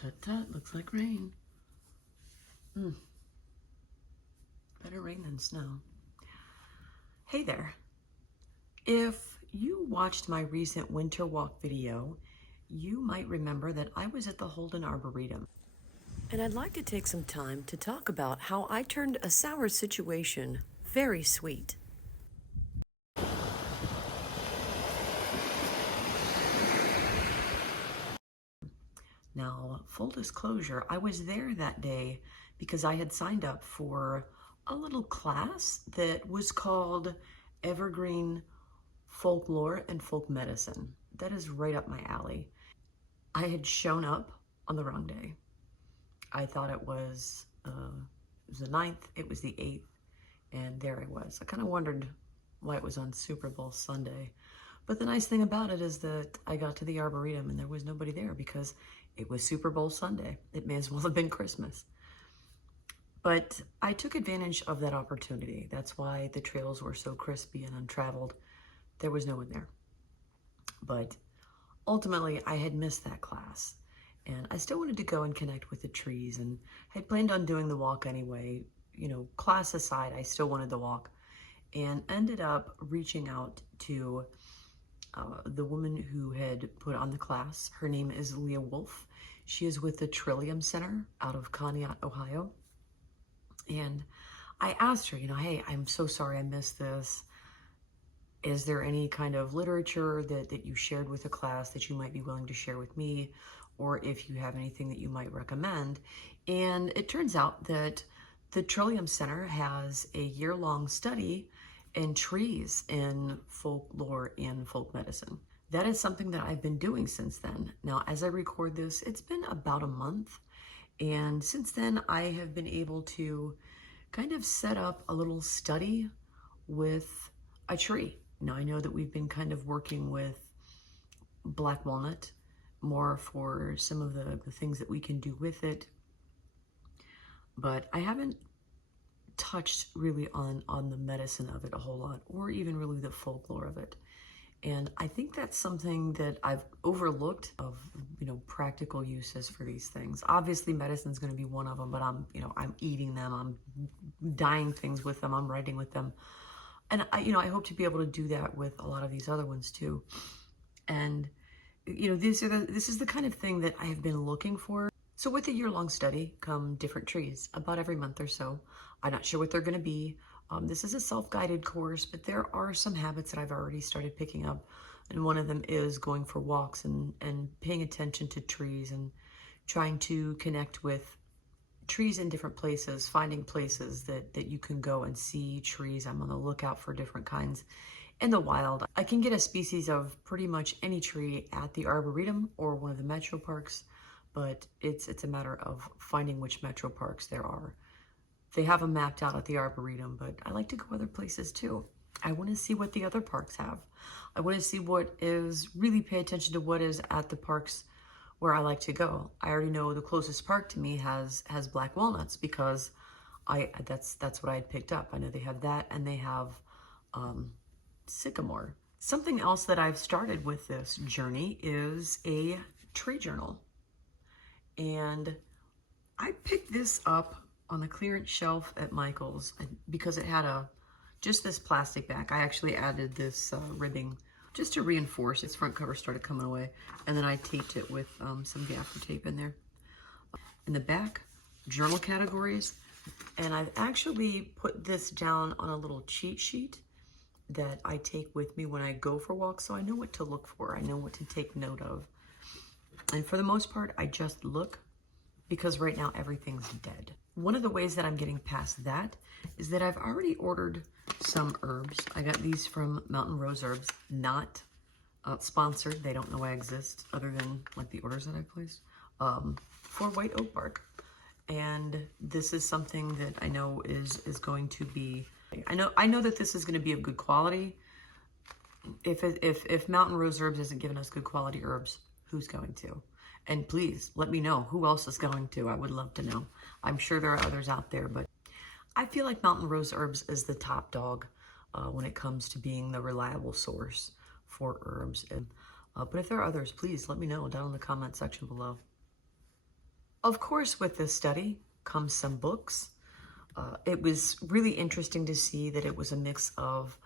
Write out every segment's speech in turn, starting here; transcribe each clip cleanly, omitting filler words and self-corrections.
Tut tut, looks like rain. Better rain than snow. Hey there. If you watched my recent winter walk video, you might remember that I was at the Holden Arboretum. And I'd like to take some time to talk about how I turned a sour situation very sweet. Now, full disclosure, I was there that day because I had signed up for a little class that was called Evergreen Folklore and Folk Medicine. That is right up my alley. I had shown up on the wrong day. I thought it was the 9th, it was the 8th, and there I was. I kind of wondered why it was on Super Bowl Sunday. But the nice thing about it is that I got to the Arboretum and there was nobody there because it was Super Bowl Sunday. It may as well have been Christmas. But I took advantage of that opportunity. That's why the trails were so crispy and untraveled. There was no one there. But ultimately, I had missed that class. And I still wanted to go and connect with the trees and had planned on doing the walk anyway. You know, class aside, I still wanted the walk. And ended up reaching out to the woman who had put on the class. Her name is Leah Wolf. She is with the Trillium Center out of Conneaut, Ohio. And I asked her, hey, I'm so sorry I missed this. Is there any kind of literature that you shared with the class that you might be willing to share with me? Or if you have anything that you might recommend? And it turns out that the Trillium Center has a year-long study in trees in folklore and folk medicine. That is something that I've been doing since then. Now, as I record this, it's been about a month. And since then, I have been able to kind of set up a little study with a tree. Now, I know that we've been kind of working with black walnut more for some of the things that we can do with it. But I haven't touched really on the medicine of it a whole lot, or even really the folklore of it. And I think that's something that I've overlooked of, practical uses for these things. Obviously, medicine's going to be one of them, but I'm eating them, I'm dyeing things with them, I'm writing with them. And I hope to be able to do that with a lot of these other ones too. And, this is the kind of thing that I have been looking for. So with a year-long study come different trees, about every month or so. I'm not sure what they're going to be. This is a self-guided course, but there are some habits that I've already started picking up. And one of them is going for walks and paying attention to trees and trying to connect with trees in different places, finding places that you can go and see trees. I'm on the lookout for different kinds in the wild. I can get a species of pretty much any tree at the Arboretum or one of the metro parks, but it's a matter of finding which metro parks there are. They have them mapped out at the Arboretum, but I like to go other places too. I want to see what the other parks have. I want to see really pay attention to what is at the parks where I like to go. I already know the closest park to me has black walnuts because that's what I had picked up. I know they have that, and they have sycamore. Something else that I've started with this journey is a tree journal. And I picked this up on the clearance shelf at Michael's because it had just this plastic back. I actually added this ribbing just to reinforce. Its front cover started coming away, and then I taped it with some gaffer tape in there. In the back, journal categories, and I've actually put this down on a little cheat sheet that I take with me when I go for walks, so I know what to look for. I know what to take note of. And for the most part, I just look, because right now everything's dead. One of the ways that I'm getting past that is that I've already ordered some herbs. I got these from Mountain Rose Herbs, not sponsored. They don't know I exist other than like the orders that I placed for white oak bark. And this is something that I know is going to be, I know that this is going to be of good quality. If Mountain Rose Herbs isn't giving us good quality herbs, who's going to? And please let me know who else is going to. I would love to know. I'm sure there are others out there, but I feel like Mountain Rose Herbs is the top dog when it comes to being the reliable source for herbs. And, but if there are others, please let me know down in the comment section below. Of course, with this study comes some books. It was really interesting to see that it was a mix of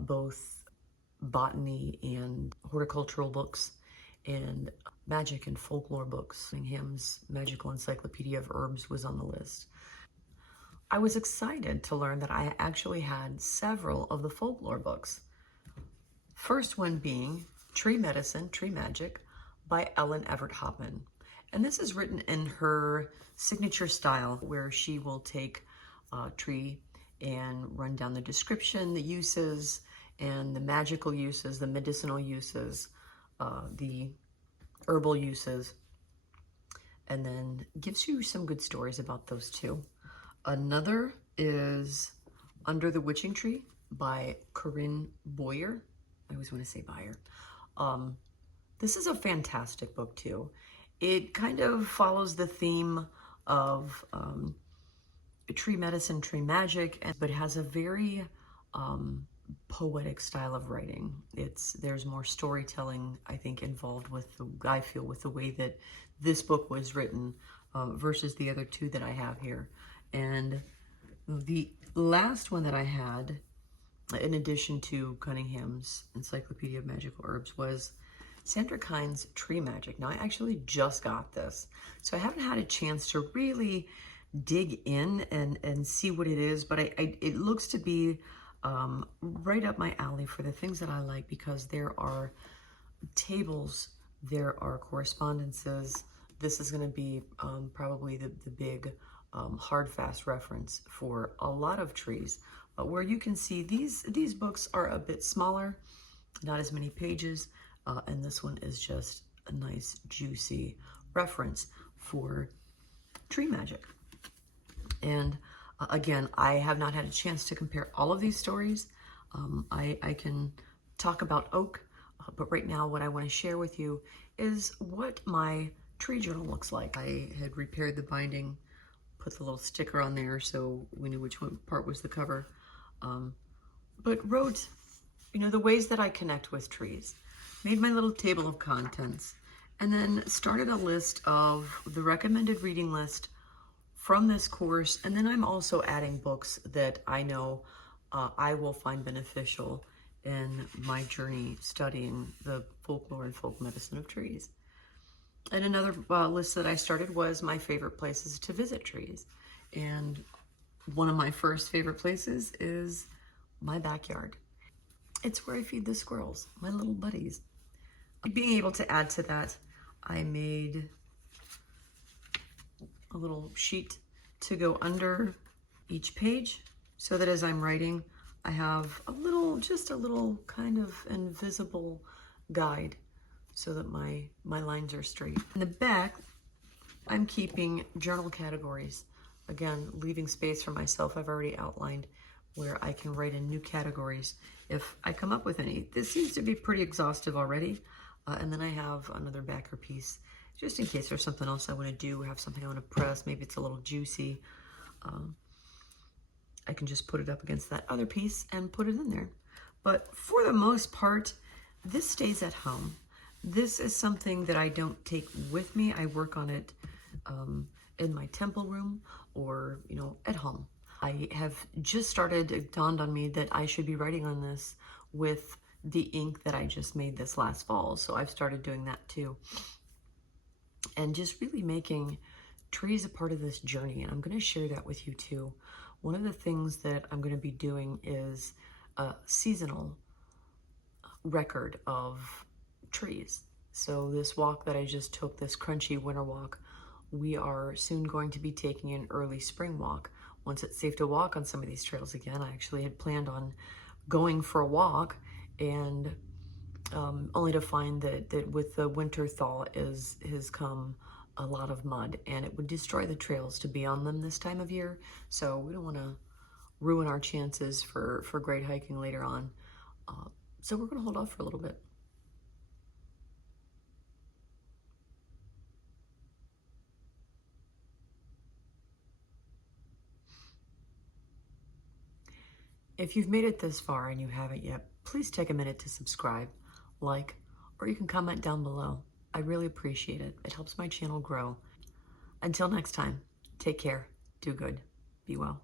both botany and horticultural books and magic and folklore books. Him's Magical Encyclopedia of Herbs was on the list. I was excited to learn that I actually had several of the folklore books. First one being Tree Medicine, Tree Magic by Ellen Everett Hopman. And this is written in her signature style where she will take a tree and run down the description, the uses, and the magical uses, the medicinal uses, the herbal uses, and then gives you some good stories about those too. Another is Under the Witching Tree by Corinne Boyer. I always want to say Boyer. This is a fantastic book too. It kind of follows the theme of tree medicine, tree magic, but has a very poetic style of writing. There's more storytelling, I think, involved with I feel with the way that this book was written versus the other two that I have here. And the last one that I had, in addition to Cunningham's Encyclopedia of Magical Herbs, was Sandra Kine's Tree Magic. Now, I actually just got this, so I haven't had a chance to really dig in and see what it is, but it looks to be right up my alley for the things that I like, because there are tables, there are correspondences. This is going to be probably the big hard, fast reference for a lot of trees, where you can see these books are a bit smaller, not as many pages, and this one is just a nice, juicy reference for tree magic. And again, I have not had a chance to compare all of these stories. I can talk about oak, but right now what I want to share with you is what my tree journal looks like. I had repaired the binding, put the little sticker on there so we knew which one part was the cover, but wrote, the ways that I connect with trees, made my little table of contents, and then started a list of the recommended reading list from this course. And then I'm also adding books that I know I will find beneficial in my journey studying the folklore and folk medicine of trees. And another list that I started was my favorite places to visit trees. And one of my first favorite places is my backyard. It's where I feed the squirrels, my little buddies. Being able to add to that, I made a little sheet to go under each page so that as I'm writing, I have just a little kind of invisible guide so that my lines are straight. In the back, I'm keeping journal categories. Again, leaving space for myself. I've already outlined where I can write in new categories if I come up with any. This seems to be pretty exhaustive already. And then I have another backer piece just in case there's something else I want to do, have something I want to press, maybe it's a little juicy. I can just put it up against that other piece and put it in there. But for the most part, this stays at home. This is something that I don't take with me. I work on it in my temple room or, at home. I have just started, it dawned on me that I should be writing on this with the ink that I just made this last fall. So I've started doing that too. And just really making trees a part of this journey. And I'm going to share that with you too. One of the things that I'm going to be doing is a seasonal record of trees. So this walk that I just took, this crunchy winter walk, we are soon going to be taking an early spring walk. Once it's safe to walk on some of these trails again, I actually had planned on going for a walk, and only to find that with the winter thaw has come a lot of mud, and it would destroy the trails to be on them this time of year. So we don't want to ruin our chances for great hiking later on. So we're going to hold off for a little bit. If you've made it this far and you haven't yet, please take a minute to subscribe, like, or you can comment down below. I really appreciate it. It helps my channel grow. Until next time, take care, do good, be well.